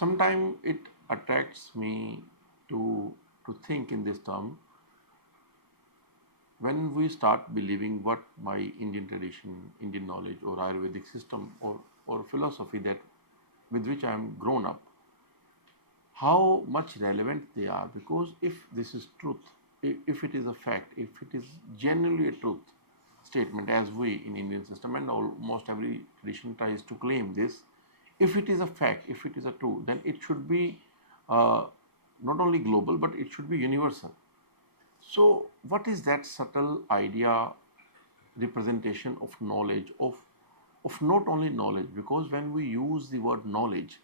Sometimes it attracts me to think in this term when we start believing what my Indian tradition, Indian knowledge, or Ayurvedic system, or philosophy that with which I am grown up, how much relevant they are. Because if this is truth, if it is a fact, if it is genuinely a truth statement, as we in Indian system and almost every tradition tries to claim this, if it is a fact, if it is a truth, then it should be uh, not only global but it should be universal. So, what is that subtle idea, representation of knowledge, of not only knowledge? Because when we use the word knowledge,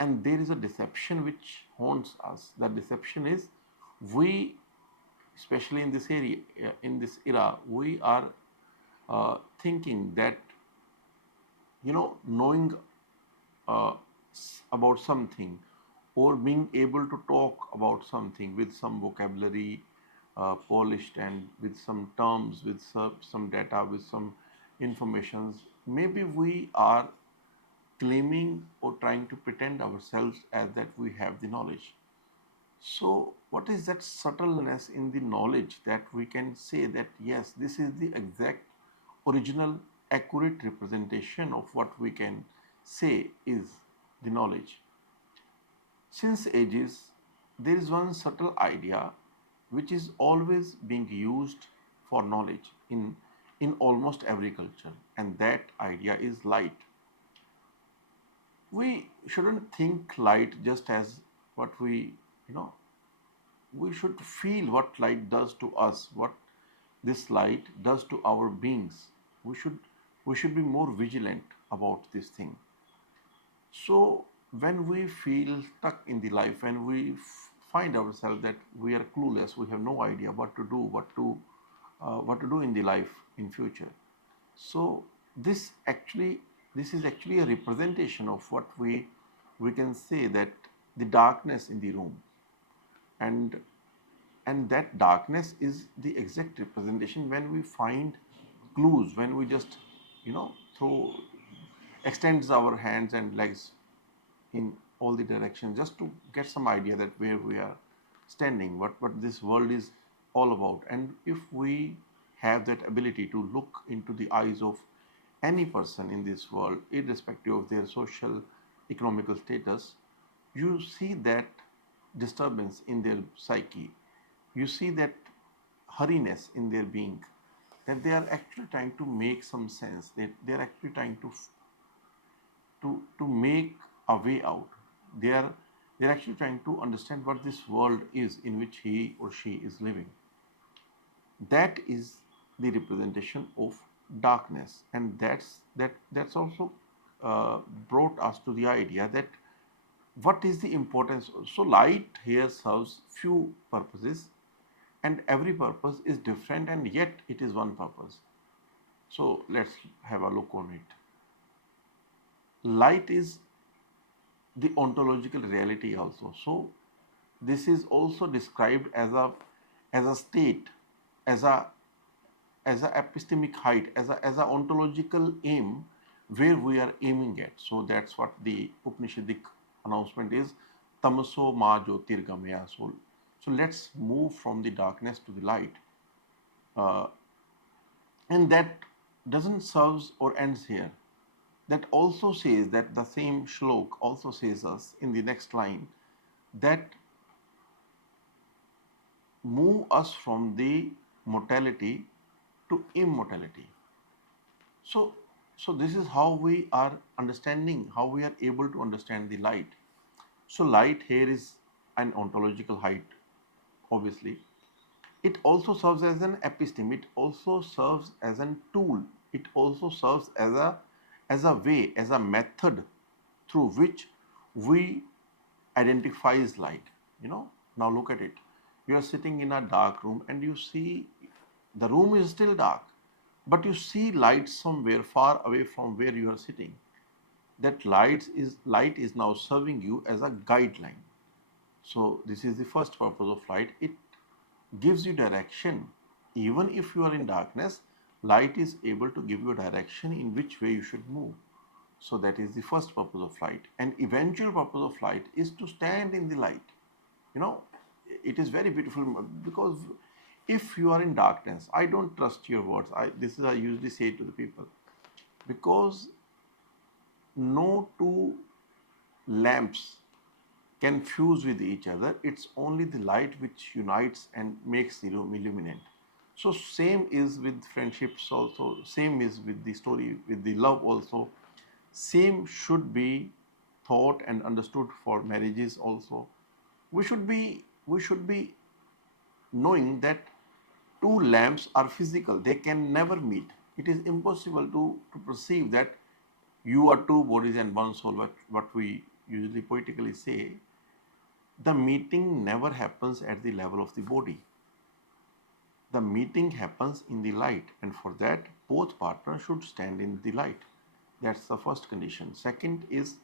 and there is a deception which haunts us. That deception is we, especially in this area, in this era, we are thinking that knowing about something or being able to talk about something with some vocabulary polished and with some terms, with some data, with some informations, maybe we are claiming or trying to pretend ourselves as that we have the knowledge. So, what is that subtleness in the knowledge that we can say that yes, this is the exact, original, accurate representation of what we can say is the knowledge? Since ages, there is one subtle idea which is always being used for knowledge in almost every culture, and that idea is light. We shouldn't think light just as what you know, we should feel what light does to us, what this light does to our beings. We should be more vigilant about this thing. So when we feel stuck in the life, when we find ourselves that we are clueless, we have no idea what to do, what to do in the life in future. So this is actually a representation of what we can say that the darkness in the room, and that darkness is the exact representation when we find clues, when we just throw extends our hands and legs in all the directions just to get some idea that where we are standing, what this world is all about. And if we have that ability to look into the eyes of any person in this world, irrespective of their social, economical status, you see that disturbance in their psyche, you see that hurriness in their being, that they are actually trying to make some sense, that they are actually trying to make a way out. They are actually trying to understand what this world is in which he or she is living. That is the representation of darkness, and that's also brought us to the idea that what is the importance. So light here serves few purposes, and every purpose is different, and yet it is one purpose. So let's have a look on it. Light is the ontological reality also. So this is also described as a state, as a epistemic height, as a ontological aim where we are aiming at. So that's what the Upanishadic announcement is. Tamaso ma jyotirgamaya. So let's move from the darkness to the light. Uh, and that doesn't serves or ends here. That also says, that the same shlok also says us in the next line, that move us from the mortality to immortality. So, so this is how we are understanding, how we are able to understand the light. So light here is an ontological height, obviously. It also serves as an episteme. It also serves as a tool. It also serves as a way, as a method through which we identifies light. Now look at it. You are sitting in a dark room and you see the room is still dark, but you see light somewhere far away from where you are sitting. That light is now serving you as a guideline. So this is the first purpose of light. It gives you direction. Even if you are in darkness, light is able to give you a direction in which way you should move. So that is the first purpose of light. And eventual purpose of light is to stand in the light. You know, it is very beautiful because if you are in darkness, I don't trust your words. This is I usually say to the people, because no two lamps can fuse with each other. It's only the light which unites and makes the room illuminate. So same is with friendships also. Same is with the story, with the love also. Same should be thought and understood for marriages also. We should be knowing that two lamps are physical. They can never meet. It is impossible to perceive that you are two bodies and one soul, what we usually poetically say. The meeting never happens at the level of the body. The meeting happens in the light, and for that, both partners should stand in the light. That's the first condition. Second is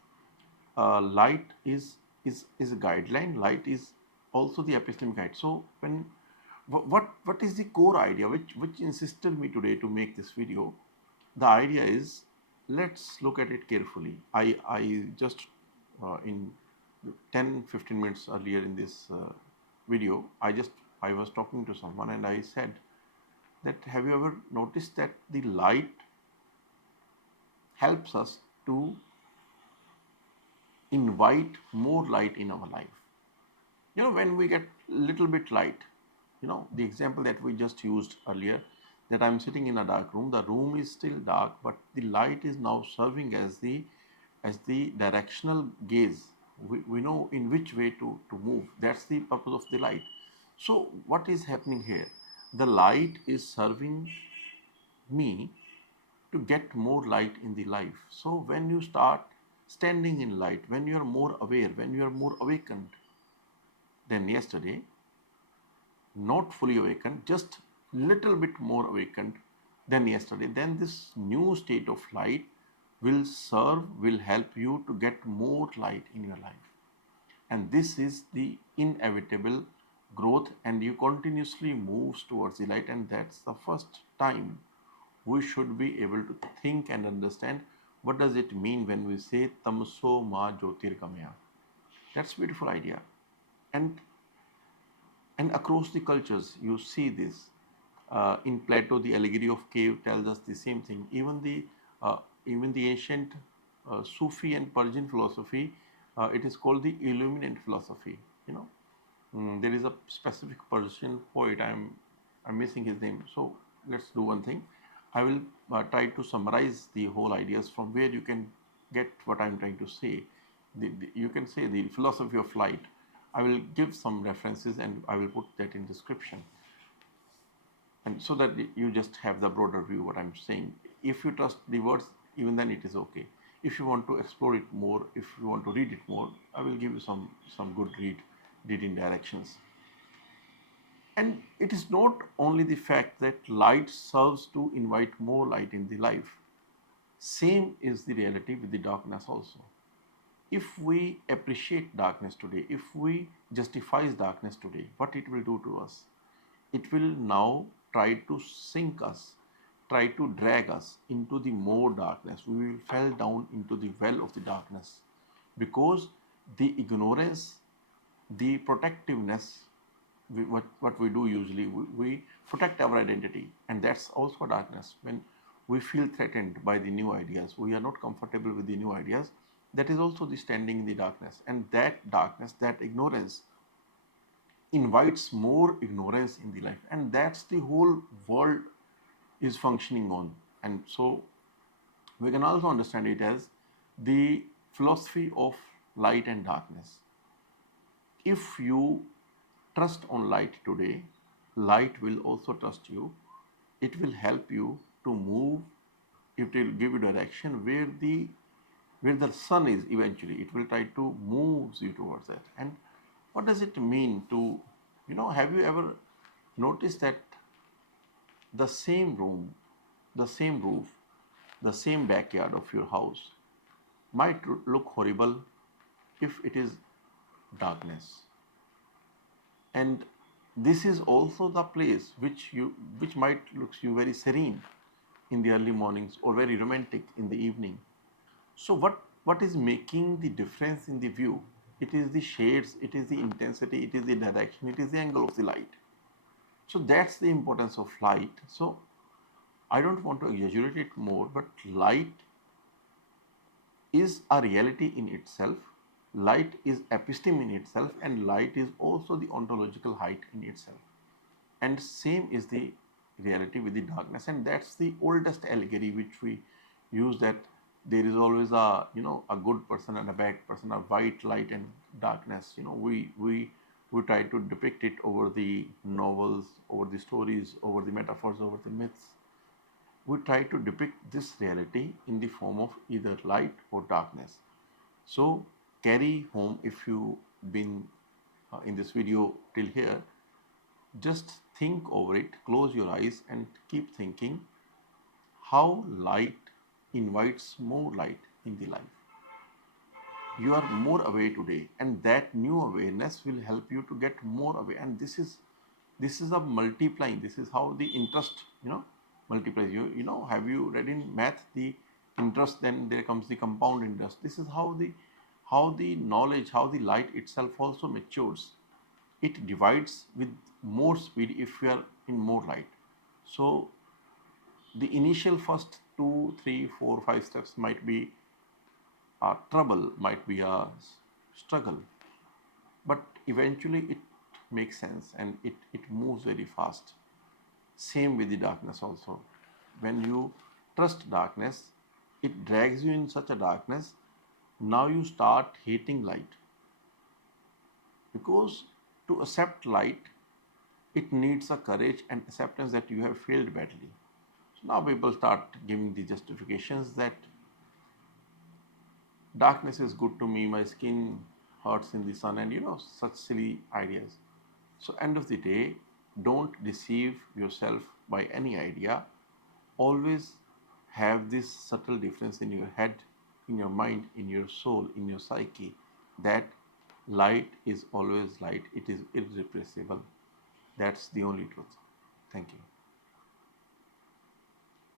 light is a guideline. Light is also the epistemic guide. So when what is the core idea which insisted me today to make this video? The idea is, let's look at it carefully. I just in 10-15 minutes earlier in this video, I was talking to someone and I said that, have you ever noticed that the light helps us to invite more light in our life? You know, when we get little bit light, you know, the example that we just used earlier, that I'm sitting in a dark room, the room is still dark, but the light is now serving as the directional gaze. We know in which way to move. That's the purpose of the light. So what is happening here? The light is serving me to get more light in the life. So when you start standing in light, when you are more aware, when you are more awakened than yesterday, not fully awakened, just little bit more awakened than yesterday, then this new state of light will help you to get more light in your life. And this is the inevitable growth, and you continuously moves towards the light. And that's the first time we should be able to think and understand what does it mean when we say tamso ma jyotirgamaya. That's a beautiful idea. And across the cultures, you see this. In Plato, the allegory of cave tells us the same thing. Even the ancient Sufi and Persian philosophy, it is called the Illuminant philosophy. You know, there is a specific Persian poet. I'm missing his name. So let's do one thing. I will try to summarize the whole ideas from where you can get what I'm trying to say. You can say the philosophy of light. I will give some references and I will put that in description, and so that you just have the broader view what I'm saying. If you trust the words, even then it is okay. If you want to explore it more, if you want to read it more, I will give you some good reading directions. And it is not only the fact that light serves to invite more light in the life. Same is the reality with the darkness also. If we appreciate darkness today, if we justify darkness today, what it will do to us? It will now try to sink us, try to drag us into the more darkness. We will fall down into the well of the darkness, because the ignorance, the protectiveness, what we do usually, we protect our identity, and that's also darkness. When we feel threatened by the new ideas, we are not comfortable with the new ideas, that is also the standing in the darkness. And that darkness, that ignorance, invites more ignorance in the life, and that's the whole world is functioning on. And so we can also understand it as the philosophy of light and darkness. If you trust on light today, light will also trust you. It will help you to move. It will give you direction where the sun is eventually. It will try to move you towards that. And what does it mean to, have you ever noticed that the same room, the same roof, the same backyard of your house might look horrible if it is darkness? And this is also the place which might look you very serene in the early mornings or very romantic in the evening. So what is making the difference in the view? It is the shades, it is the intensity, it is the direction, it is the angle of the light. So that's the importance of light. So I don't want to exaggerate it more, but light is a reality in itself. Light is episteme in itself, and light is also the ontological height in itself. And same is the reality with the darkness, and that's the oldest allegory which we use, that there is always a, a good person and a bad person, a white light and darkness. We try to depict it over the novels, over the stories, over the metaphors, over the myths. We try to depict this reality in the form of either light or darkness. So carry home, if you've been in this video till here, just think over it, close your eyes and keep thinking how light invites more light in the life. You are more aware today, and that new awareness will help you to get more aware. And this is a multiplying. This is how the interest, multiplies. Have you read in math the interest? Then there comes the compound interest. This is how the knowledge, how the light itself also matures. It divides with more speed if we are in more light. So the initial first 2, 3, 4, 5 steps might be a trouble, might be a struggle, but eventually it makes sense, and it moves very fast. Same with the darkness also. When you trust darkness, it drags you in such a darkness. Now you start hating light, because to accept light, it needs a courage and acceptance that you have failed badly. So now people start giving the justifications that darkness is good to me, my skin hurts in the sun, and such silly ideas. So end of the day, don't deceive yourself by any idea. Always have this subtle difference in your head, in your mind, in your soul, in your psyche, that light is always light. It is irrepressible. That's the only truth. Thank you.